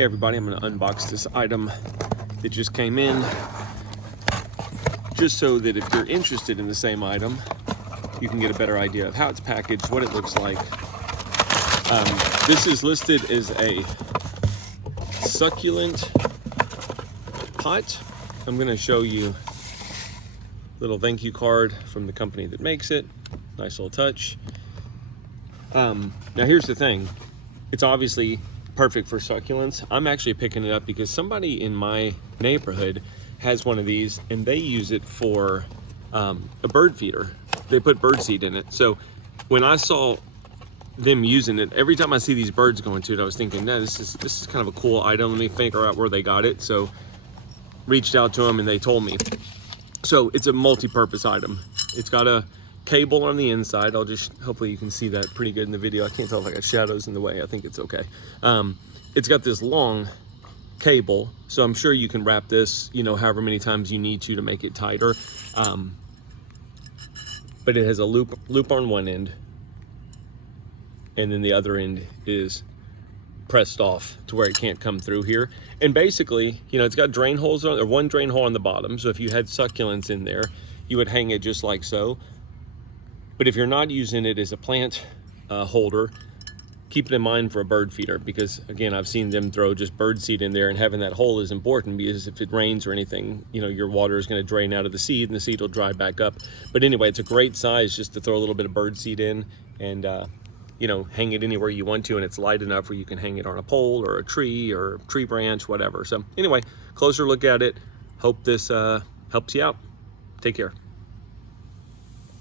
Hey everybody, I'm going to unbox this item that just came in, just so that if you're interested in the same item, you can get a better idea of how it's packaged, what it looks like. This is listed as a succulent pot. I'm going to show you a little thank you card from the company that makes it. Nice little touch. Now here's the thing. It's obviously perfect for succulents. I'm actually picking it up because somebody in my neighborhood has one of these and they use it for a bird feeder. They put bird seed in it. So when I saw them using it, every time I see these birds going to it, I was thinking, no, this is kind of a cool item. Let me figure out where they got it. So reached out to them and they told me. So it's a multi-purpose item. It's got a cable on the inside. Hopefully you can see that pretty good in the video. I can't tell if I got shadows in the way. I think it's okay. It's got this long cable, so I'm sure you can wrap this, however many times you need to make it tighter. But it has a loop on one end, and then the other end is pressed off to where it can't come through here. And basically, it's got drain holes on, or one drain hole on the bottom. So if you had succulents in there, you would hang it just like so. But if you're not using it as a plant holder, keep it in mind for a bird feeder, because again, I've seen them throw just bird seed in there, and having that hole is important because if it rains or anything, your water is going to drain out of the seed and the seed will dry back up. But anyway, it's a great size just to throw a little bit of bird seed in and hang it anywhere you want to, and it's light enough where you can hang it on a pole or a tree branch, whatever. So anyway, closer look at it. Hope this helps you out. Take care.